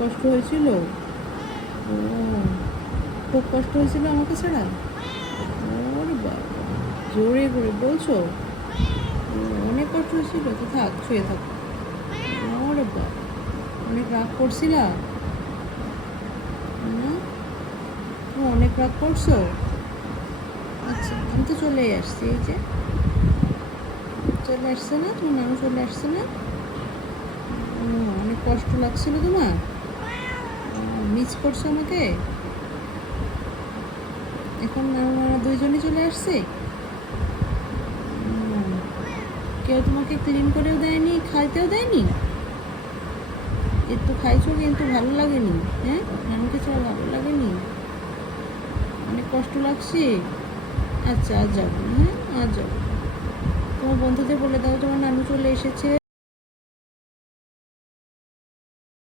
কষ্ট হয়েছিল? ও, খুব কষ্ট হয়েছিল আমাকে ছাড়া? ওরে বাবা, জোরে করে বলছো? ও, অনেক কষ্ট হয়েছিল তো, থাক শুয়ে থাক। ওরে বাবা, অনেক রাগ করছিলা? হুম, তুমি অনেক রাগ করছো? আচ্ছা, আমি তো চলেই আসছি, এই যে চলে আসছে না, তোমার নানু চলে আসছে না? ও, অনেক কষ্ট লাগছিল তোমার? মিস করছো আমাকে? এখন নানু নানা দুইজনই চলে আসছে? উম, কেউ তোমাকে ক্লিন করেও দেয়নি, খাইতেও দেয়নি? একটু খাইছো কিন্তু ভালো লাগেনি? হ্যাঁ, নানুকে ছাড়া ভালো লাগেনি? অনেক কষ্ট লাগছে? আচ্ছা, আজ যাবো না, হ্যাঁ, আজ যাবো। তোমার বন্ধুদের বলে দাও তোমার নানু চলে এসেছে।